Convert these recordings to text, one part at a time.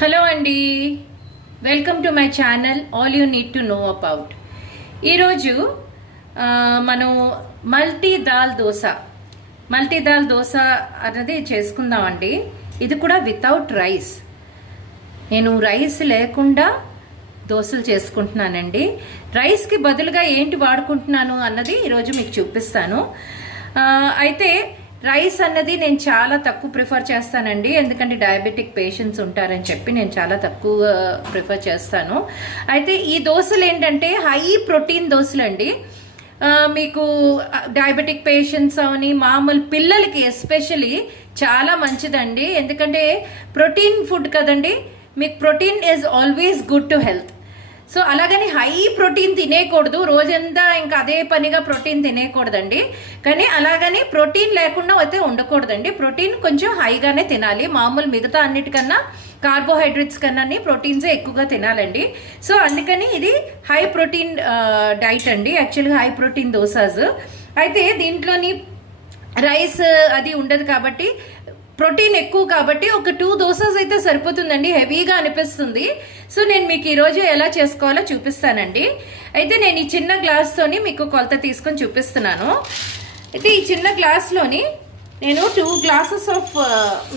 Hello అండి. Welcome to my channel. All you need to know about ఈరోజు మనం multi dal dosa. Multi dal dosa అన్నది చేసుకుందామండి. ఇది కూడా వితౌట్ రైస్ నేను రైస్ లేకుండా దోశలు చేసుకుంటున్నానండి. రైస్కి బదులుగా ఏంటి వాడుకుంటున్నాను అన్నది ఈరోజు మీకు చూపిస్తాను. అయితే రైస్ అన్నది నేను చాలా తక్కువ ప్రిఫర్ చేస్తానండి. ఎందుకంటే డయాబెటిక్ పేషెంట్స్ ఉంటారని చెప్పి నేను చాలా తక్కువ ప్రిఫర్ చేస్తాను. అయితే ఈ దోశలు ఏంటంటే హై ప్రోటీన్ దోశలు అండి మీకు డయాబెటిక్ పేషెంట్స్ అని మామూలు పిల్లలకి ఎస్పెషలీ చాలా మంచిదండి. ఎందుకంటే ప్రోటీన్ ఫుడ్ కదండి. మీకు protein is always good to health so అలాగని హై ప్రోటీన్ తినేయకూడదు రోజంతా ఇంకా అదే పనిగా ప్రోటీన్ తినేయకూడదండి కానీ అలాగని ప్రోటీన్ లేకుండా అయితే ఉండకూడదండి. ప్రోటీన్ కొంచెం హైగానే తినాలి. మామూలు మిగతా అన్నిటికన్నా కార్బోహైడ్రేట్స్ కన్నా ప్రోటీన్సే ఎక్కువగా తినాలండి. సో అందుకని ఇది హై ప్రోటీన్ డైట్ అండి. యాక్చువల్గా హై ప్రోటీన్ దోసాస్ అయితే దీంట్లోని రైస్ అది ఉండదు కాబట్టి ప్రోటీన్ ఎక్కువ కాబట్టి ఒక టూ దోసెస్ అయితే సరిపోతుందండి హెవీగా అనిపిస్తుంది. సో నేను మీకు ఈరోజు ఎలా చేసుకోవాలో చూపిస్తానండి. అయితే నేను ఈ చిన్న గ్లాస్తోని మీకు కొలత తీసుకొని చూపిస్తున్నాను. అయితే ఈ చిన్న గ్లాస్లోని నేను టూ గ్లాసెస్ ఆఫ్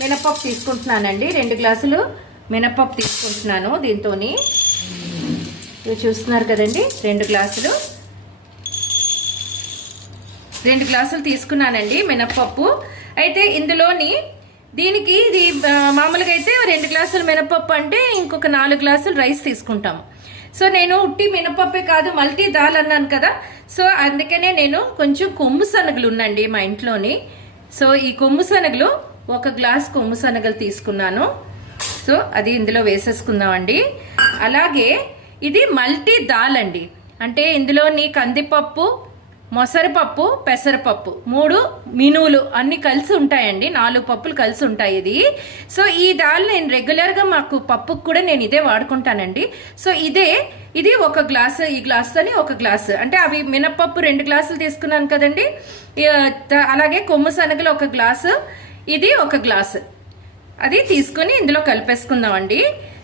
మినపప్పు తీసుకుంటున్నానండి. రెండు గ్లాసులు మినపప్పు తీసుకుంటున్నాను దీంతోని. ఇవి చూస్తున్నారు కదండి రెండు గ్లాసులు రెండు గ్లాసులు తీసుకున్నానండి మినప్పప్పు అయితే ఇందులోని దీనికి ఇది మామూలుగా అయితే రెండు గ్లాసులు మినపప్పు అంటే ఇంకొక నాలుగు గ్లాసులు రైస్ తీసుకుంటాము. సో నేను ఉట్టి మినపప్పే కాదు మల్టీ దాల్ అన్నాను కదా. సో అందుకనే నేను కొంచెం కొమ్ము శనగలు ఉందండి మా ఇంట్లోని. సో ఈ కొమ్ము శనగలు ఒక గ్లాస్ కొమ్ము శనగలు తీసుకున్నాను. సో అది ఇందులో వేసేసుకుందామండి. అలాగే ఇది మల్టీ దాల్ అండి. అంటే ఇందులోని కందిపప్పు మొసరిపప్పు పెసరపప్పు. మూడు మినువులు అన్ని కలిసి ఉంటాయండి. నాలుగు పప్పులు కలిసి ఉంటాయి ఇది. సో ఈ దాల్ నేను రెగ్యులర్గా మాకు పప్పుకు కూడా నేను ఇదే వాడుకుంటానండి. సో ఇదే ఇది ఒక గ్లాసు ఈ గ్లాసుతోని ఒక గ్లాసు. అంటే అవి మినప్పప్పు రెండు గ్లాసులు తీసుకున్నాను కదండి. అలాగే కొమ్ము శనగలు ఒక గ్లాసు ఇది ఒక గ్లాసు. అది తీసుకొని ఇందులో కలిపేసుకుందామండి.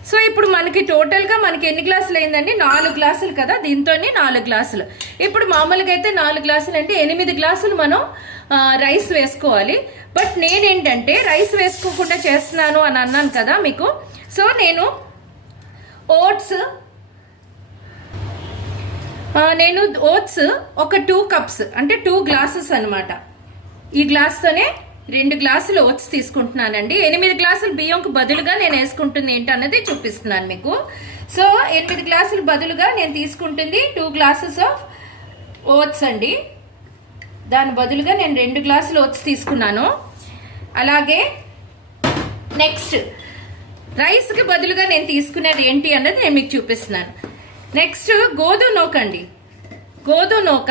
సో ఇప్పుడు మనకి టోటల్గా మనకి ఎన్ని గ్లాసులు అయిందండి? నాలుగు గ్లాసులు కదా? దీంతోనే నాలుగు గ్లాసులు. ఇప్పుడు మామూలుగా అయితే నాలుగు గ్లాసులు అంటే ఎనిమిది గ్లాసులు మనం రైస్ వేసుకోవాలి. బట్ నేనేంటంటే రైస్ వేసుకోకుండా చేస్తున్నాను అని అన్నాను కదా మీకు. సో నేను ఓట్స్ నేను ఓట్స్ ఒక టూ కప్స్ అంటే టూ గ్లాసెస్ అనమాట ఈ గ్లాస్తోనే రెండు గ్లాసులు ఓట్స్ తీసుకుంటున్నానండి. ఎనిమిది గ్లాసులు బియ్యంకు బదులుగా నేను వేసుకుంటుంది ఏంటన్నది చూపిస్తున్నాను మీకు. సో ఎనిమిది గ్లాసులు బదులుగా నేను తీసుకుంటుంది టూ గ్లాసెస్ ఆఫ్ ఓట్స్ అండి. దాని బదులుగా నేను రెండు గ్లాసులు ఓట్స్ తీసుకున్నాను. అలాగే నెక్స్ట్ రైస్కి బదులుగా నేను తీసుకునేది ఏంటి అన్నది నేను మీకు చూపిస్తున్నాను. నెక్స్ట్ గోధుమ నూక అండి. గోధుమ నూక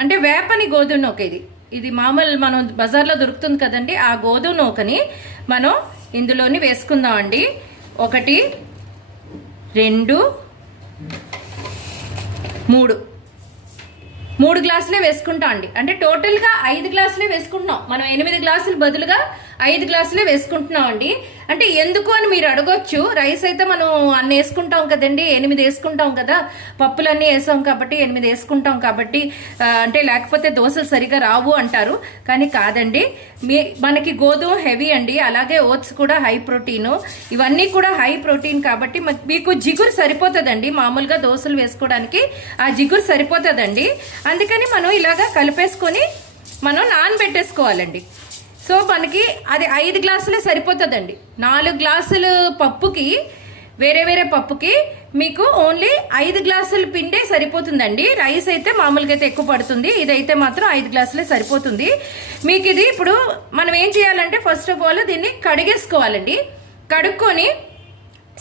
అంటే వేపని గోధుమ నూక ఇది. ఇది మామూలు మనం బజార్లో దొరుకుతుంది కదండి ఆ గోధుమ నూకని మనం ఇందులోని వేసుకుందామండి. ఒకటి రెండు మూడు. మూడు గ్లాసులే వేసుకుంటాం అండి అంటే టోటల్గా ఐదు గ్లాసులే వేసుకుంటున్నాం. మనం ఎనిమిది గ్లాసులు బదులుగా ఐదు గ్లాసులే వేసుకుంటున్నాం అండి అంటే ఎందుకు అని మీరు అడగొచ్చు. రైస్ అయితే మనం అన్ని వేసుకుంటాం కదండి. ఎనిమిది వేసుకుంటాం కదా. పప్పులన్నీ వేసాం కాబట్టి ఎనిమిది వేసుకుంటాం కాబట్టి అంటే లేకపోతే దోశలు సరిగా రావు అంటారు. కానీ కాదండి. మీ మనకి గోధుమ హెవీ అండి. అలాగే ఓట్స్ కూడా హై ప్రోటీను. ఇవన్నీ కూడా హై ప్రోటీన్ కాబట్టి మీకు జిగురు సరిపోతుందండి. మామూలుగా దోశలు వేసుకోవడానికి ఆ జిగురు సరిపోతుందండి. అందుకని మనం ఇలాగా కలిపేసుకొని మనం నానబెట్టేసుకోవాలండి. సో మనకి అది ఐదు గ్లాసులే సరిపోతుందండి. నాలుగు గ్లాసులు పప్పుకి వేరే వేరే పప్పుకి మీకు ఓన్లీ ఐదు గ్లాసులు పిండే సరిపోతుందండి. రైస్ అయితే మామూలుగా అయితే ఎక్కువ పడుతుంది. ఇదైతే మాత్రం ఐదు గ్లాసులే సరిపోతుంది. మీకు ఇది ఇప్పుడు మనం ఏం చేయాలంటే ఫస్ట్ ఆఫ్ ఆల్ దీన్ని కడిగేసుకోవాలండి. కడుక్కొని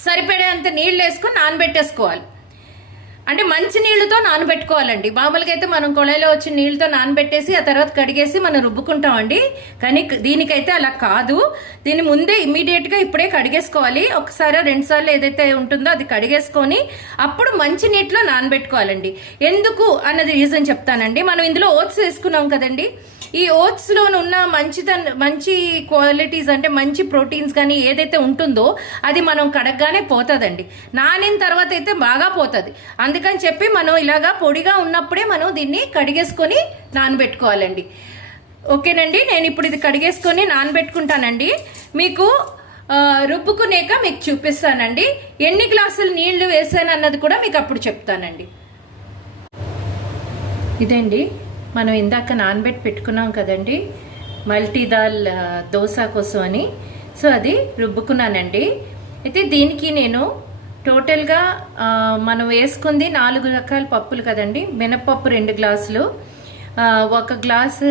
సరిపడేంత నీళ్ళు వేసుకొని నానబెట్టేసుకోవాలి. అంటే మంచి నీళ్ళతో నానబెట్టుకోవాలండి. మామూలుగా అయితే మనం కొళాయిలో వచ్చిన నీళ్ళతో నానబెట్టేసి ఆ తర్వాత కడిగేసి మనం రుబ్బుకుంటామండి. కానీ దీనికైతే అలా కాదు. దీన్ని ముందే ఇమ్మీడియట్గా ఇప్పుడే కడిగేసుకోవాలి. ఒకసారి రెండు సార్లు ఏదైతే ఉంటుందో అది కడిగేసుకొని అప్పుడు మంచి నీటిలో నానబెట్టుకోవాలండి. ఎందుకు అన్నది రీజన్ చెప్తానండి. మనం ఇందులో ఓట్స్ వేసుకున్నాం కదండి. ఈ ఓట్స్లో ఉన్న మంచిదన్ మంచి క్వాలిటీస్ అంటే మంచి ప్రోటీన్స్ కానీ ఏదైతే ఉంటుందో అది మనం కడగగానే పోతుందండి. నానిన తర్వాత అయితే బాగా పోతుంది. అందుకని చెప్పి మనం ఇలాగా పొడిగా ఉన్నప్పుడే మనం దీన్ని కడిగేసుకొని నానబెట్టుకోవాలండి. ఓకేనండి? నేను ఇప్పుడు ఇది కడిగేసుకొని నానబెట్టుకుంటానండి. మీకు రుబ్బుకునేక మీకు చూపిస్తానండి. ఎన్ని గ్లాసులు నీళ్ళు వేసాను అన్నది కూడా మీకు అప్పుడు చెప్తానండి. ఇదండి? మనం ఇందాక నానబెట్టి పెట్టుకున్నాం కదండి మల్టీ దాల్ దోశ కోసం అని. సో అది రుబ్బుకున్నానండి. అయితే దీనికి నేను టోటల్గా మనం వేసుకుంది నాలుగు రకాల పప్పులు కదండి. మినపప్పు రెండు గ్లాసులు ఒక గ్లాసు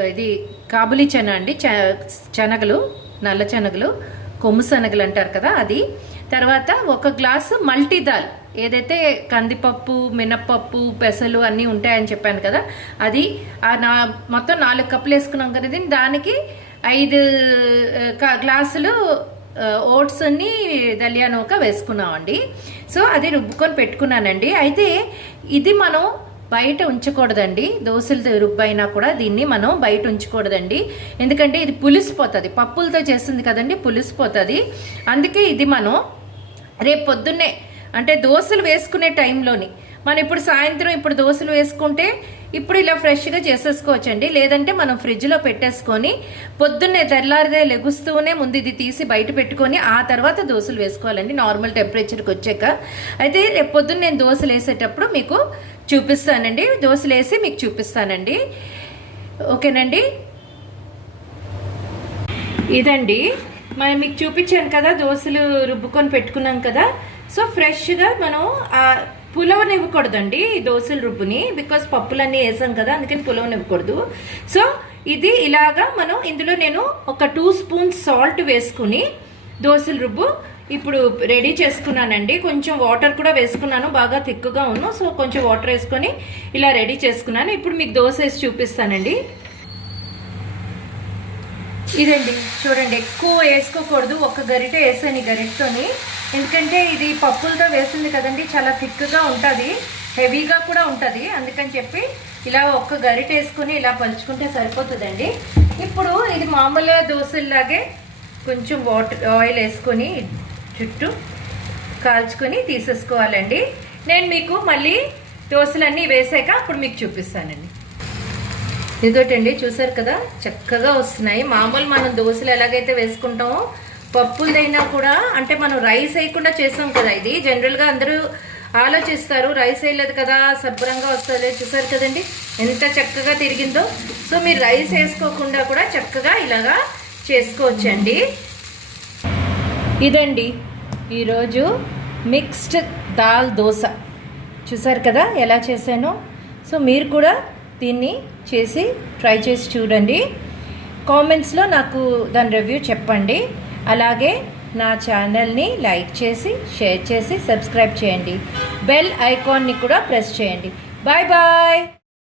ఇది కాబులి చెన అండి చ- శనగలు నల్ల శనగలు కొమ్ము శనగలు అంటారు కదా అది. తర్వాత ఒక గ్లాసు మల్టీ దాల్. ఏదైతే కందిపప్పు మినప్పప్పు పెసలు అన్నీ ఉంటాయని చెప్పాను కదా అది ఆ నా మొత్తం నాలుగు కప్పులు వేసుకున్నాం కదా దానికి ఐదు గ్లాసులు ఓట్స్ గ్లాసులు ఓట్స్ని దలియా నూక వేసుకున్నామండి. సో అది రుబ్బుకొని పెట్టుకున్నానండి. అయితే ఇది మనం బయట ఉంచకూడదండి. దోశలు రుబ్బైనా కూడా దీన్ని మనం బయట ఉంచకూడదండి. ఎందుకంటే ఇది పులిసిపోతుంది. పప్పులతో చేస్తుంది కదండి పులిసిపోతుంది. అందుకే ఇది మనం రేపు పొద్దున్నే అంటే దోశలు వేసుకునే టైంలోని మనం ఇప్పుడు సాయంత్రం ఇప్పుడు దోశలు వేసుకుంటే ఇప్పుడు ఇలా ఫ్రెష్గా చేసేసుకోవచ్చండి. లేదంటే మనం ఫ్రిడ్జ్లో పెట్టేసుకొని పొద్దున్నే తెల్లారిదే లెగుస్తూనే ముందు ఇది తీసి బయట పెట్టుకొని ఆ తర్వాత దోశలు వేసుకోవాలండి. నార్మల్ టెంపరేచర్కి వచ్చాక. అయితే రేపు పొద్దున్న నేను దోశలు వేసేటప్పుడు మీకు చూపిస్తానండి. దోశలు వేసి మీకు చూపిస్తానండి. ఓకేనండి? ఇదండి. మనం మీకు చూపించాను కదా దోశలు రుబ్బుకొని పెట్టుకున్నాం కదా. సో ఫ్రెష్గా మనం పులవనివ్వకూడదండి ఈ దోశల రుబ్బుని బికాస్ పప్పులన్నీ వేసాం కదా అందుకని పులవనివ్వకూడదు. సో ఇది ఇలాగా మనం ఇందులో నేను ఒక టూ స్పూన్స్ సాల్ట్ వేసుకుని దోశల రుబ్బు ఇప్పుడు రెడీ చేసుకున్నానండి. కొంచెం వాటర్ కూడా వేసుకున్నాను బాగా థిక్గా ఉన్నాను సో కొంచెం వాటర్ వేసుకొని ఇలా రెడీ చేసుకున్నాను. ఇప్పుడు మీకు దోశ వేసి చూపిస్తానండి. ఇదండి చూడండి ఎక్కువ వేసుకోకూడదు. ఒక గరిటె వేసాను ఈ గరిటతోని. ఎందుకంటే ఇది పప్పులతో వేసింది కదండి చాలా థిక్గా ఉంటుంది హెవీగా కూడా ఉంటుంది. అందుకని చెప్పి ఇలా ఒక్క గరిట వేసుకుని ఇలా పలుచుకుంటే సరిపోతుందండి. ఇప్పుడు ఇది మామూలుగా దోశల్లాగే కొంచెం వాటర్ ఆయిల్ వేసుకొని చుట్టూ కాల్చుకొని తీసేసుకోవాలండి. నేను మీకు మళ్ళీ దోశలన్నీ వేసాక అప్పుడు మీకు చూపిస్తానండి. ఇదోటండి చూసారు కదా? చక్కగా వస్తున్నాయి. మామూలు మనం దోశలు ఎలాగైతే వేసుకుంటామో పప్పులదైనా కూడా అంటే మనం రైస్ వేయకుండా చేసాం కదా ఇది. జనరల్గా అందరూ ఆలోచిస్తారు రైస్ వేయలేదు కదా శుభ్రంగా వస్తుంది చూసారు కదండి? ఎంత చక్కగా తిరిగిందో. సో మీరు రైస్ వేసుకోకుండా కూడా చక్కగా ఇలాగా చేసుకోవచ్చండి. ఇదండి ఈరోజు మిక్స్డ్ దాల్ దోశ. చూసారు కదా ఎలా చేశానో? సో మీరు కూడా దీన్ని చేసి ట్రై చేసి చూడండి. కామెంట్స్లో నాకు దాని రివ్యూ చెప్పండి. అలాగే నా ఛానల్ని లైక్ చేసి షేర్ చేసి సబ్స్క్రైబ్ చేయండి. బెల్ ఐకాన్ని కూడా ప్రెస్ చేయండి. Bye bye!